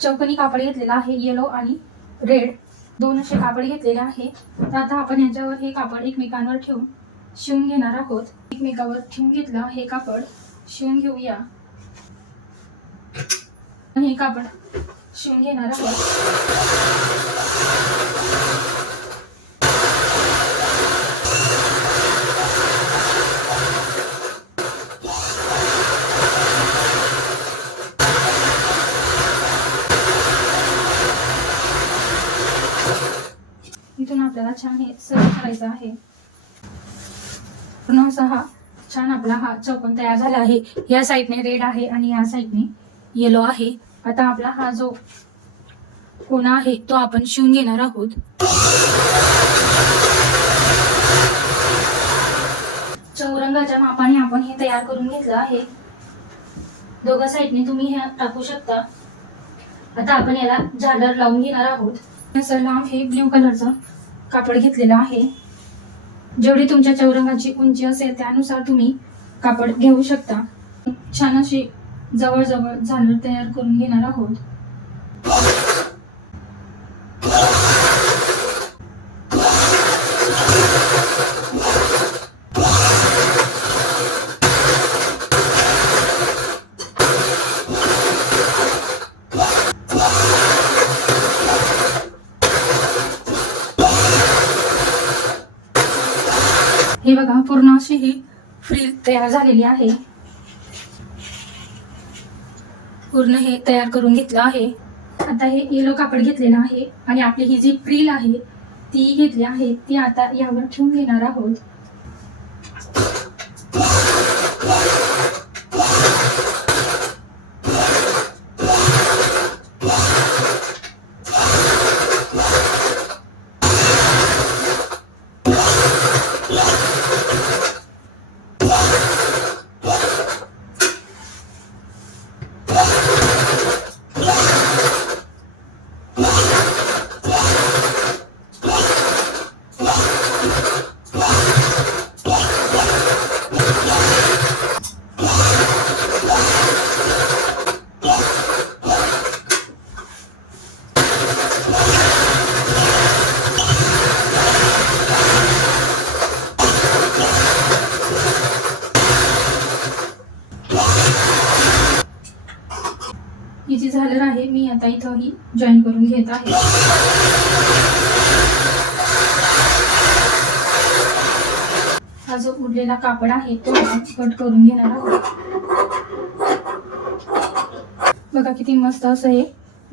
चौकोनी कापड घेतलेला आहे, येलो आणि रेड दोन असे कापड घेतलेले आहे. तर आता आपण याच्यावर हे कापड एकमेकांवर ठेवून शिवून घेणार आहोत. एकमेकावर ठेवून घेतलं हे कापड शिवून घेऊया. हे कापड शिवून घेणार आहोत. इथून आपल्याला छान हे सर्व करायचं आहे. पुन्हा असा हा छान आपला हा चौकोन तयार झाला आहे. या साईडने रेड आहे आणि या साईडने येलो आहे. आता आपला हा जो कोना आहे तो आपण शिवून घेणार आहोत. चौरंगाच्या मापाने आपण हे तयार करून घेतलं आहे. दोघा साईडने तुम्ही हे टाकू शकता. आता आपण याला झालर लावून घेणार आहोत. असं लांब हे ब्ल्यू कलरचं कापड घेतलेलं आहे. जेवढी तुमच्या चौरंगाची उंची असेल त्यानुसार तुम्ही कापड घेऊ शकता. छान अशी जवळ जवळ झालर तयार करून घेणार आहोत. हे बघा पूर्ण अशी ही फ्रिल तयार झालेली आहे. पूर्ण हे तयार करून घेतलं आहे. आता हे येलो कापड घेतलेलं आहे आणि आपली ही जी फ्रिल आहे ती घेतली आहे. ती आता यावर ठेवून घेणार आहोत. ही जी झालर आहे मी आता इथं ही जॉईन करून घेत आहे. हा जो उरलेला कापड आहे तो आपण कट करून घेणार आहोत. बघा किती मस्त असं हे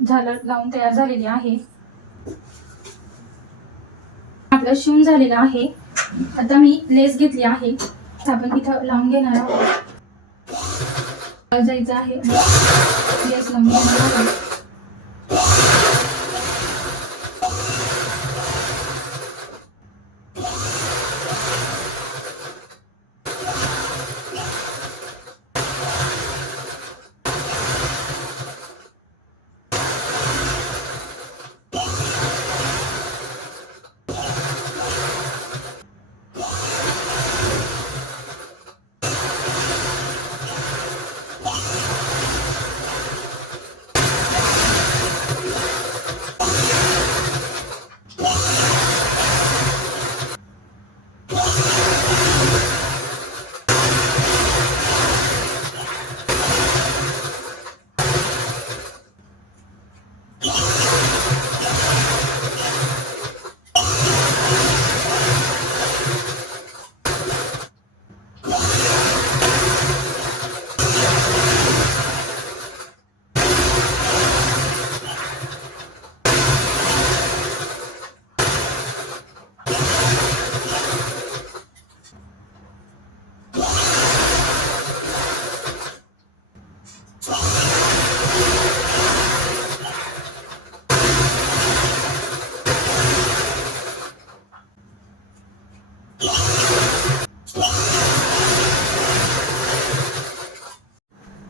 झालर लावून तयार झालेले आहे. आपलं शिवून झालेलं आहे. आता मी लेस घेतली आहे. आपण इथं लावून घेणार आहोत. जायचं आहे लेस लावून घेणार आहोत.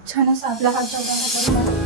छान असा आपला हा चौरंग